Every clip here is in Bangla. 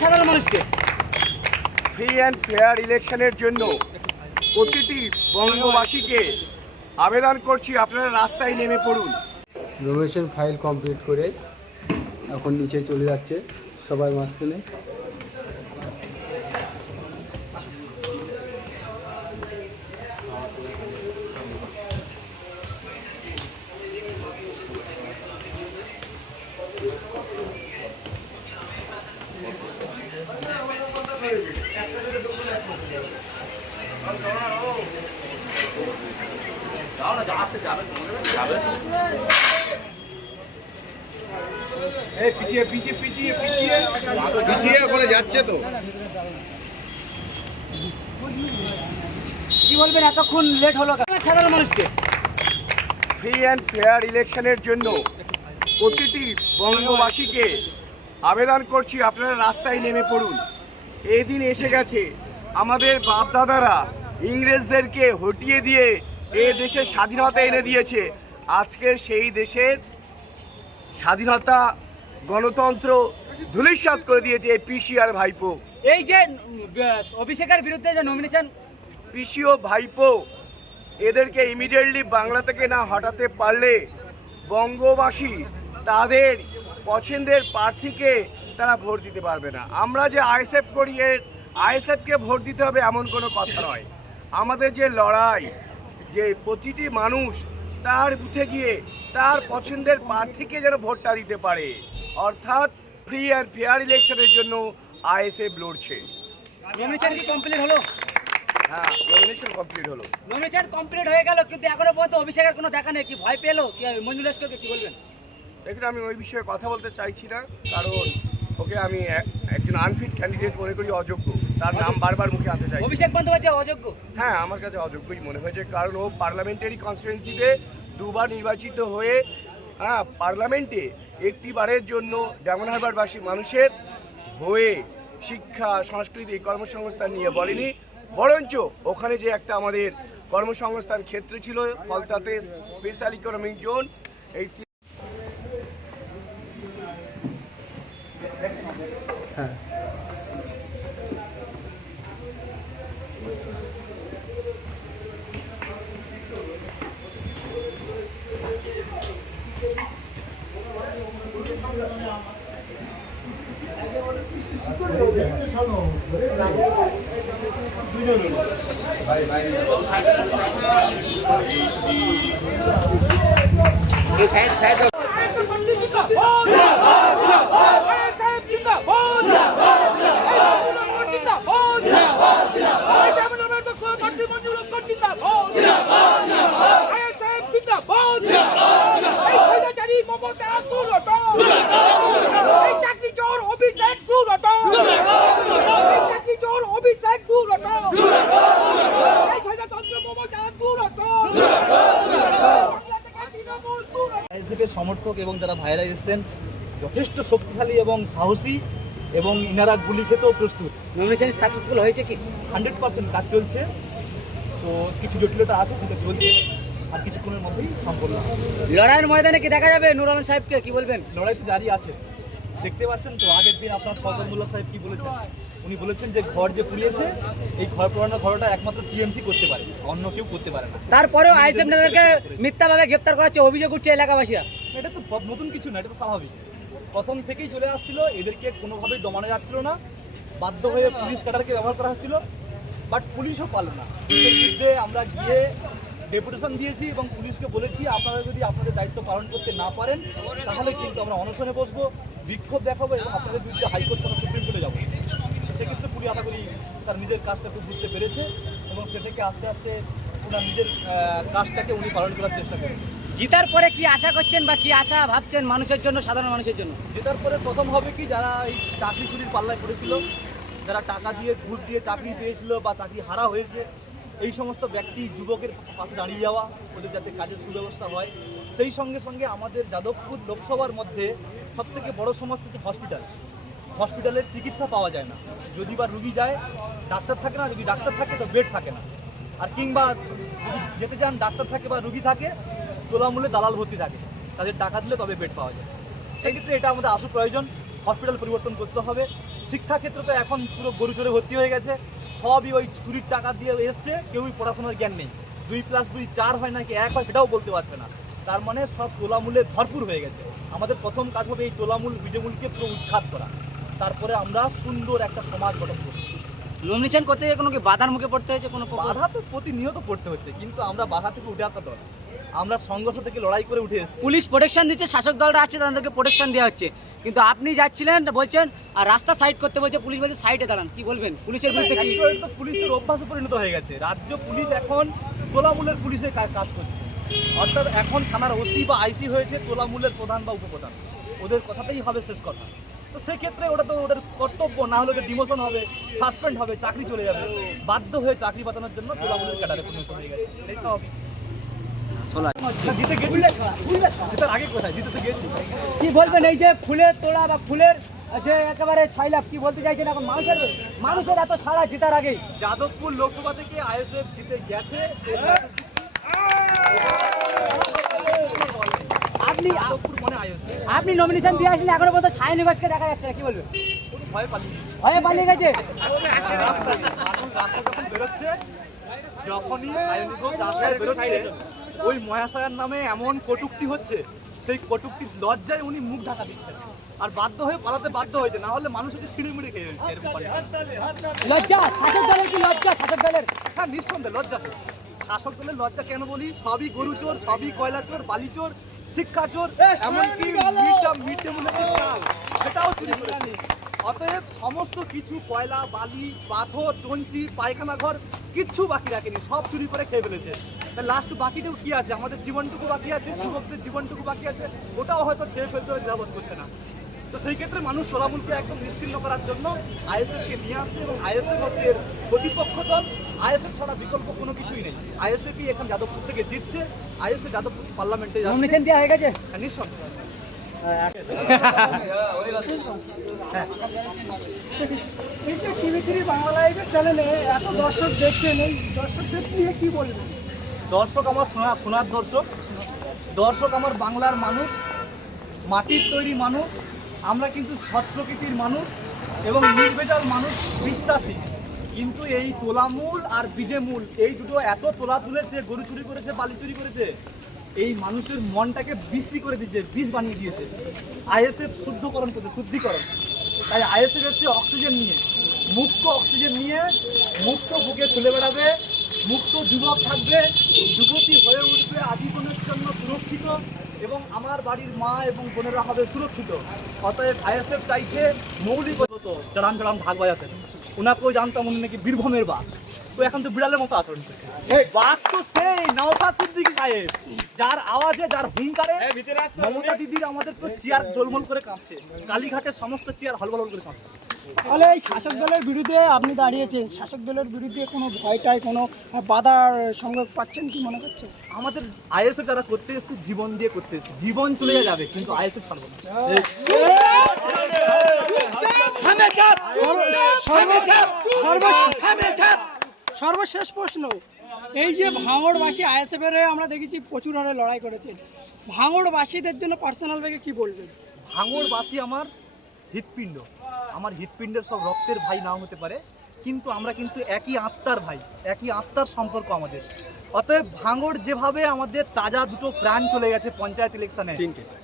সাধারণ মানুষকে ফ্রি অ্যান্ড ফেয়ার ইলেকশনের জন্য প্রতিটি বঙ্গবাসীকে আবেদন করছি, আপনারা রাস্তায় নেমে পড়ুন। নমিনেশন ফাইল কমপ্লিট করে এখন নিচে চলে যাচ্ছে সবাই মাঝখানে। পিছিয়ে পিছিয়ে পিছিয়ে পিছিয়ে পিছিয়ে ওখানে যাচ্ছে তো। কি বলবেন, এতক্ষণ লেট হলো কেন? সাধারণ মানুষকে ফ্রি অ্যান্ড ফেয়ার ইলেকশনের জন্য প্রতিটি বঙ্গবাসীকে আবেদন করছি, আপনারা রাস্তায় নেমে পড়ুন। এই দিন এসে গেছে, আমাদের বাপদাদারা ইংরেজদেরকে হটিয়ে দিয়ে এ দেশের স্বাধীনতা এনে দিয়েছে। আজকের সেই দেশের স্বাধীনতা গণতন্ত্র ধূলিসাৎ করে দিয়েছে এই পিসি আর ভাইপো। এই যে অভিষেকের বিরুদ্ধে যে নমিনেশন, পিসি ও ভাইপো এদেরকে ইমিডিয়েটলি বাংলা থেকে না হটাতে পারলে বঙ্গবাসী তাদের পছন্দের প্রার্থীকে তারা ভোট দিতে পারবে না। আমরা যে আইএসএফ করি, এর আইএসএফকে ভোট দিতে হবে এমন কোনো কথা নয়। আমাদের যে লড়াই, যে প্রতিটি মানুষ তার বুথে গিয়ে তার পছন্দের প্রার্থীকে যেন ভোটটা দিতে পারে, অর্থাৎ ফ্রি অ্যান্ড ফেয়ার ইলেকশনের জন্য আইএসএফ লড়ছে। নমিনেশন কি কমপ্লিট হলো? হ্যাঁ, নমিনেশন কমপ্লিট হলো। নমিনেশন কমপ্লিট হয়ে গেল, কিন্তু এখনো পর্যন্ত অভিষেকের কোনো দেখা নেই। কি ভয় পেলো কি মঞ্জুল লস্করকে? কি বলবেন? দেখুন, আমি ওই বিষয়ে কথা বলতে চাইছি না, কারণ ওকে আমি একজন আনফিট ক্যান্ডিডেট মনে করি, অযোগ্য। তার নাম বারবার মুখে আনতে চাই। অভিষেক বন্দ্যোপাধ্যায় অযোগ্য? হ্যাঁ, আমার কাছে অযোগ্যই মনে হয়েছে, কারণ ও পার্লামেন্টারি কনস্টিটুয়েন্সিতে দুবার নির্বাচিত হয়ে পার্লামেন্টে একটি বারের জন্য ডায়মন্ড হারবারবাসী মানুষের হয়ে শিক্ষা, সংস্কৃতি, কর্মসংস্থান নিয়ে বলেনি, বরঞ্চ ওখানে যে একটা আমাদের কর্মসংস্থান ক্ষেত্র ছিল ফলতাতে স্পেশাল ইকোনমিক জোন, এই হ্যাঁ, আইএসএফের সমর্থক এবং যারা ভাইরা এসেছেন যথেষ্ট শক্তিশালী এবং সাহসী, এবং ইনারা গুলি খেতেও প্রস্তুত। নমিনেশন সাকসেসফুল হয়েছে কি? 100% কাজ চলছে, তো কিছু জটিলতা আছে, সেটা চলছে, আর কিছুক্ষণের মধ্যেই সম্পূর্ণ হবে। লড়াইয়ের ময়দানে কি দেখা যাবে নুর আলম সাহেবকে? কি বলবেন? লড়াই তো জারি আছে, দেখতে পাচ্ছেন তো। আগের দিন আপনার সরদার মোল্লা সাহেব কি বলেছেন? উনি বলেছেন যে ঘর যে পুড়িয়েছে, এই ঘর পোড়ানোর ঘরটা একমাত্র টিএমসি করতে পারে, অন্য কেউ করতে পারে না। তারপরেও আইএসএফ নেতাদেরকে মিথ্যাভাবে গ্রেপ্তার করাচ্ছে, অভিযোগ উঠছে এলাকাবাসীরা। এটা তো নতুন কিছু না, এটা তো স্বাভাবিক, প্রথম থেকেই চলে আসছিল। এদেরকে কোনোভাবেই দমানো যাচ্ছিল না, বাধ্য হয়ে পুলিশ কাটারকে ব্যবহার করা হচ্ছিল, বাট পুলিশও পারল না। এদের বিরুদ্ধে আমরা গিয়ে ডেপুটেশন দিয়েছি এবং পুলিশকে বলেছি, আপনারা যদি আপনাদের দায়িত্ব পালন করতে না পারেন তাহলে কিন্তু আমরা অনশনে বসবো, বিক্ষোভ দেখাবো এবং আপনাদের বিরুদ্ধে হাইকোর্ট বা সুপ্রিম কোর্টে যাবো। সেক্ষেত্রে পুলিশ আশা করি তার নিজের কাজটা খুব বুঝতে পেরেছে এবং সে থেকে আস্তে আস্তে ওনার নিজের কাজটাকে উনি পালন করার চেষ্টা করেছেন। জিতার পরে কি আশা করছেন বা কি আশা ভাবছেন মানুষের জন্য, সাধারণ মানুষের জন্য? জেতার পরে প্রথম হবে কি, যারা এই চাকরি চুরির পাল্লায় পড়েছিল, যারা টাকা দিয়ে ঘুষ দিয়ে চাকরি পেয়েছিল বা চাকরি হারা হয়েছে, এই সমস্ত ব্যক্তি যুবকের পাশে দাঁড়িয়ে যাওয়া, ওদের যাতে কাজের সুব্যবস্থা হয়। সেই সঙ্গে সঙ্গে আমাদের যাদবপুর লোকসভার মধ্যে সবথেকে বড় সমস্যা হচ্ছে হসপিটাল। হসপিটালে চিকিৎসা পাওয়া যায় না, যদি বা রুগী যায় ডাক্তার থাকে না, যদি ডাক্তার থাকে তো বেড থাকে না, আর কিংবা যদি যেতে যান ডাক্তার থাকে বা রুগী থাকে, তোলামূল্যে দালাল ভর্তি থাকে, তাদের টাকা দিলে তবে বেড পাওয়া যায়। সেক্ষেত্রে এটা আমাদের আশু প্রয়োজন, হসপিটাল পরিবর্তন করতে হবে। শিক্ষাক্ষেত্র তো এখন পুরো গরু চড়ে ভর্তি হয়ে গেছে, সবই ওই চুরির টাকা দিয়ে এসছে, কেউই পড়াশোনার জ্ঞান নেই। 2+2 4 হয় নাকি 1 হয় সেটাও বলতে পারছে না। তার মানে সব তোলামূলে ভরপুর হয়ে গেছে। আমাদের প্রথম কাজ হবে এই তোলামূল বীজমূলকে পুরো উৎখাত করা, তারপরে আমরা সুন্দর একটা সমাজ গঠন করব। নমিনেশন করতে গিয়ে কোনো কি বাধার মুখে পড়তে হয়েছে কোনো বাধা তো প্রতিনিয়ত পড়তে হচ্ছে, কিন্তু আমরা বাধা থেকে উঠে আসা দল, আমরা সংঘর্ষ থেকে লড়াই করে উঠে এসেছি। পুলিশ প্রোটেকশন দিচ্ছে, শাসক দলরা আছে তাদেরকে প্রোটেকশন দেওয়া হচ্ছে, কিন্তু আপনি যাচ্ছিলেন বলছেন আর রাস্তা সাইড করতে বলছে, পুলিশ বলছে সাইডে দাঁড়ান, কি বলবেন পুলিশের বিরুদ্ধে? কি Actually তো পুলিশের অভ্যাসে পরিণত হয়ে গেছে, রাজ্য পুলিশ এখন তোলামূলের পুলিশের কাজ করছে। অর্থাৎ এখন থানার ওসি বা আইসি হয়েছে তোলামূলের প্রধান বা উপপ্রধান, ওদের কথাতেই হবে শেষ কথা। তো সেক্ষেত্রে ওটা তো ওদের কর্তব্য, না হলে ওদের ডিমোশন হবে, সাসপেন্ড হবে, চাকরি চলে যাবে। বাধ্য হয়ে চাকরি বাঁচানোর জন্য তোলামূলের ক্যাডারে পরিণত হয়ে গেছে। এটাই স্বাভাবিক। জিতে গেছি, জেতার আগে কোথায়, জিতে তো গেছি। কি বলবেন এই যে ফুলের তোড়া বা ফুলের যে একেবারে 6 লাখ, কি বলতে চাইছেন এখন মানুষের এত সারা জেতার আগেই? যাদবপুর লোকসভা থেকে আইএসএফ জিতে গেছে, আপনি নমিনেশন দিয়ে আসলে এখনো পর্যন্ত সায়নী ঘোষকে দেখা যাচ্ছে না, কি বলবেন? ভয় পালিয়ে গেছে। ভয়ে পালিয়ে গেছে। রাস্তা যখন বেরোচ্ছে, যখনই সায়নী ঘোষ রাস্তায় বেরোচ্ছে, ওই মহাশয়ার নামে এমন কটূক্তি হচ্ছে, সেই কটূক্তির লজ্জায় উনি মুখ ঢাকা দিচ্ছেন, আর বাধ্য হয়ে পালাতে বাধ্য হয়েছে, না হলে মানুষ হচ্ছে ছিঁড়ে মুড়ে খেয়ে যাচ্ছে। লজ্জা শাসক দলের, কি লজ্জা শাসক দলের? হ্যাঁ নিঃসন্দেহে লজ্জা তো। শাসক দলের লজ্জা কেন বলি? সবই গরু চোর, সবই কয়লা চোর, বালি চোর, শিক্ষা চোর, এমনকি মিড ডে মিলের যে চাল সেটাও চুরি করেছে। অতএব সমস্ত কিছু কয়লা, বালি, পাথর, টঞ্চি, পায়খানা ঘর কিচ্ছু বাকি রাখেনি, সব চুরি করে খেয়ে ফেলেছে। লাস্ট বাকিটাও কি আছে? আমাদের জীবনটুকু বাকি আছে, যুবকদের জীবনটুকু বাকি আছে, ওটাও হয়তো খেয়ে ফেলতে হবে, নিরাপদ করছে না। তো সেই ক্ষেত্রে মানুষ তোলামূলকে একদম নিশ্চিহ্ন করার জন্য আইএসএফকে নিয়ে আসছে, এবং আইএসএফ হচ্ছে এর প্রতিপক্ষ দল। আইএসএফ ছাড়া বিকল্প কোনো কিছুই নেই। আইএসএফই এখন যাদবপুর থেকে জিতছে, আইএসএফ যাদবপুর পার্লামেন্টে যাচ্ছে। নমিনেশন দেওয়া হয়ে গেছে? নিঃসন্দেহে। এই যে TV3 বাংলা লাইভের চ্যানেলে এত দর্শক দেখছেন, এই দর্শকদের নিয়ে কি বলবেন? দর্শক আমার সোনার দর্শক আমার বাংলার মানুষ, মাটির তৈরি মানুষ। আমরা কিন্তু সৎ প্রকৃতির মানুষ এবং নির্ভেজাল মানুষ, বিশ্বাসী। কিন্তু এই তোলামূল আর বীজেমূল, এই দুটো এত তোলা তুলেছে, গরু চুরি করেছে, বালি চুরি করেছে, এই মানুষের মনটাকে বিশ্রী করে দিয়েছে, বিষ বানিয়ে দিয়েছে। আইএসএফ শুদ্ধকরণ করছে, শুদ্ধিকরণ। তাই আইএসএফ এসে অক্সিজেন নিয়ে, মুক্ত অক্সিজেন নিয়ে, মুক্ত বুকে চলে বেড়াবে, মুক্ত যুবক থাকবে, যুবতী হয়ে উঠবে, আজীবনের জন্য সুরক্ষিত, এবং আমার বাড়ির মা এবং বোনেরা হবে সুরক্ষিত। অতএব আইএসএফ চাইছে মৌলিকগত চড়াম ঢাক বাজাতেন, ওনাকেও জানতাম উনি নাকি বীরভূমের বাঘ, তো এখন তো বিড়ালের মতো আচরণ করছে। বাঘ তো সেই নওশাদ সিদ্দিকী সাহেব, যার আওয়াজে, যার হুঙ্কারে মমতা দিদির আমাদের তো চেয়ার দোলমোল করে কাঁপছে, কালীঘাটের সমস্ত চেয়ার হলবল করে কাঁপছে। তাহলে এই শাসক দলের বিরুদ্ধে আপনি দাঁড়িয়েছেন, শাসক দলের বিরুদ্ধে কোনো ভয়টাই, কোনো বাধার সঙ্গে পাচ্ছেন কি মনে করছেন? আমাদের আইএসএফ যারা করতে এসেছে, জীবন দিয়ে করতে এসেছে, জীবন চলে যাবে কিন্তু আইএসএফ ছাড়বো না। সর্বশেষ প্রশ্ন, এই যে ভাঙড়বাসী আইএসএফের হয়ে আমরা দেখেছি প্রচুর হারে লড়াই করেছেন, ভাঙড়বাসীদের জন্য পার্সোনাল ভাবে কি বলবেন? ভাঙড়বাসী আমার হৃৎপিণ্ড, আমার হৃৎপিণ্ডের সব রক্তের ভাই নাও হতে পারে, কিন্তু আমরা কিন্তু একই আত্মার ভাই, একই আত্মার সম্পর্ক আমাদের। অতএব ভাঙড় যেভাবে আমাদের তাজা দুটো প্রাণ চলে গেছে পঞ্চায়েত ইলেকশনে,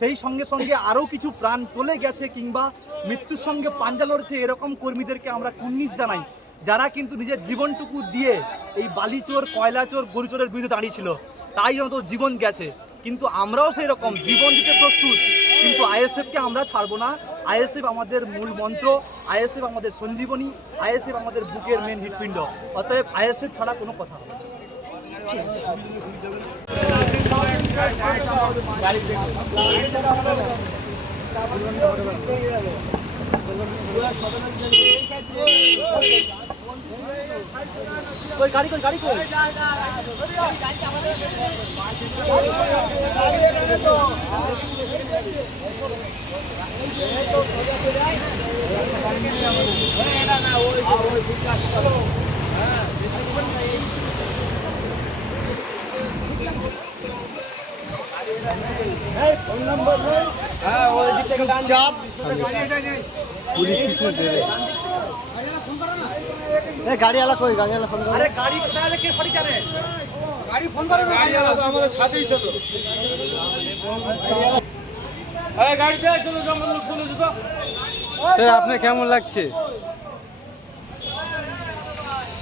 সেই সঙ্গে সঙ্গে আরও কিছু প্রাণ চলে গেছে কিংবা মৃত্যুর সঙ্গে পাঞ্জা লড়ছে, এরকম কর্মীদেরকে আমরা কুর্নিশ জানাই, যারা কিন্তু নিজের জীবনটুকু দিয়ে এই বালিচোর, কয়লাচোর, গরুচোরের বিরুদ্ধে দাঁড়িয়েছিল। তাই জন্য তো জীবন গেছে, কিন্তু আমরাও সেই রকম জীবন দিতে প্রস্তুত, কিন্তু আইএসএফকে আমরা ছাড়বো না। আইএসএফ আমাদের মূল মন্ত্র, আইএসএফ আমাদের সঞ্জীবনী, আইএসএফ আমাদের বুকের মেন হৃৎপিণ্ড। অতএব আইএসএফ ছাড়া কোনো কথা হবে না। গাড়ি ফোন নাম্বার চাপ পুলিশ কিছু দেবে। গাড়িওয়ালা কই গাড়িওয়ালা ফোন করে স্যার আপনার কেমন লাগছে?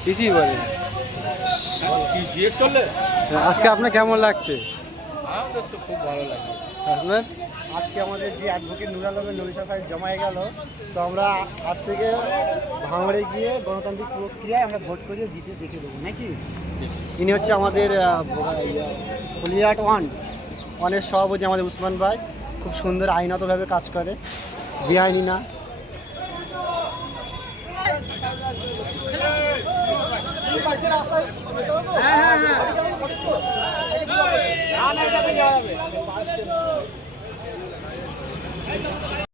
কিছুই বলেন। আজকে আপনার কেমন লাগছে? খুব ভালো লাগছে। আপনার? আজকে আমাদের যে অ্যাডভোকেট নুর আলমের নবিশা ফাইল জমা হয়ে গেল, তো আমরা আজ থেকে ভাঙড়ে গিয়ে গণতান্ত্রিক প্রক্রিয়ায় আমরা ভোট করে জিতে দেখে দেবো নাকি। ইনি হচ্ছে আমাদের হলিয়াট ওয়ানের সভাপতি আমাদের উসমান ভাই, খুব সুন্দর আইনতভাবে কাজ করে, বেআইনি না।